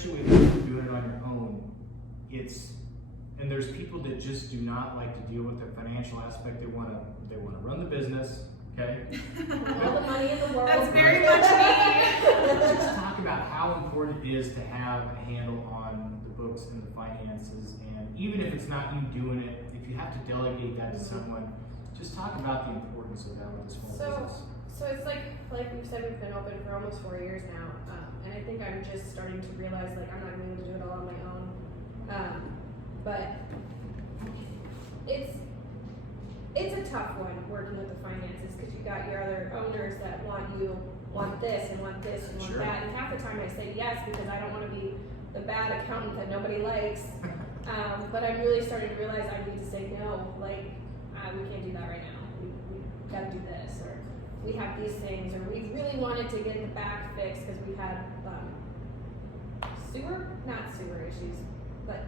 especially when you're doing it on your own, and there's people that just do not like to deal with the financial aspect. They want to run the business, okay? All the money in the world. That's very much me. Just talk about how important it is to have a handle on the books and the finances, and even if it's not you doing it, if you have to delegate that to someone, just talk about the importance of that with a small business. So it's like we've said, we've been open for almost 4 years now, and I think I'm just starting to realize like I'm not going to be able to do it all on my own. But it's a tough one working with the finances because you got your other owners that want this and want this and want Sure. that, and half the time I say yes because I don't want to be the bad accountant that nobody likes. But I'm really starting to realize I need to say no. Like we can't do that right now. We got to do this, or we have these things, or we really wanted to get the back fixed because we had not sewer issues, but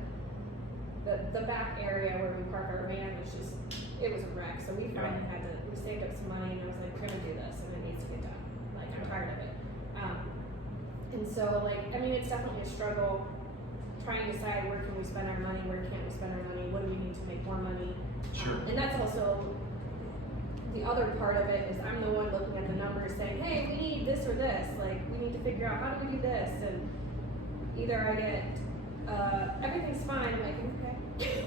the back area where we park our van was it was a wreck. So we finally we saved up some money, and I was like, we're gonna do this, and it needs to get done. Like I'm tired of it. And so like I mean, it's definitely a struggle trying to decide where can we spend our money, where can't we spend our money, what do we need to make more money. Sure. And that's also the other part of it is I'm the one looking at the numbers saying, hey, we need this or this. Like, we need to figure out how do we do this. And either I get, everything's fine, like, okay.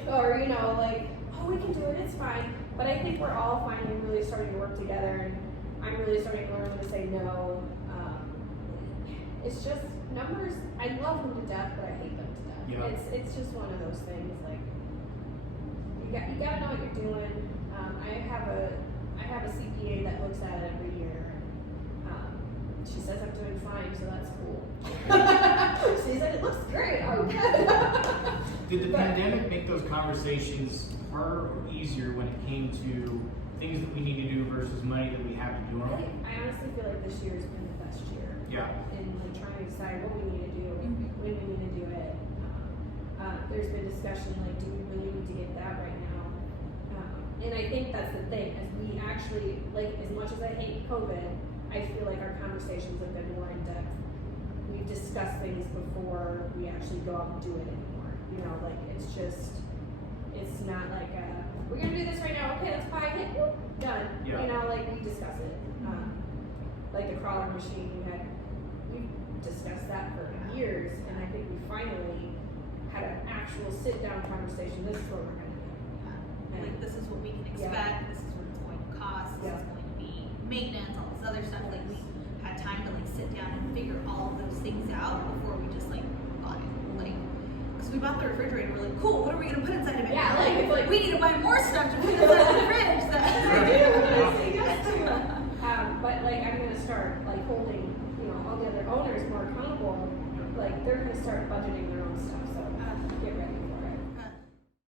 Or, like, oh, we can do it, it's fine. But I think we're all finally really starting to work together. And I'm really starting to learn when to say no. It's just numbers, I love them to death, but I hate them to death. Yeah. It's just one of those things, like, you gotta know what you're doing. I have a CPA that looks at it every year. She says I'm doing fine, so that's cool. She said it looks great. Oh, good. Did the pandemic make those conversations harder or easier when it came to things that we need to do versus money that we have to do? I honestly feel like this year has been the best year. Yeah. In like trying to decide what we need to do, when we need to do it. There's been discussion like, do we really need to get that right now? And I think that's the thing, as we actually, like, as much as I hate COVID, I feel like our conversations have been more in depth. We've discussed things before we actually go out and do it anymore. Like, it's not like, we're gonna do this right now, okay, let's buy it, whoop, done. Yeah. Like, we discuss it. Like the crawler machine, we discussed that for years, and I think we finally had an actual sit-down conversation. This is what we're gonna do. Like, this is what we can expect, this is what it's going to cost, this is going to be maintenance, all this other stuff. Like, we had time to like sit down and figure all of those things out before we just like bought it. Like, because we bought the refrigerator, we're like, cool, what are we gonna put inside of it? Yeah, like, it's like we need to buy more stuff to put inside the fridge. But like, I'm gonna start like holding, all the other owners more accountable. Like, they're gonna start budgeting their own stuff.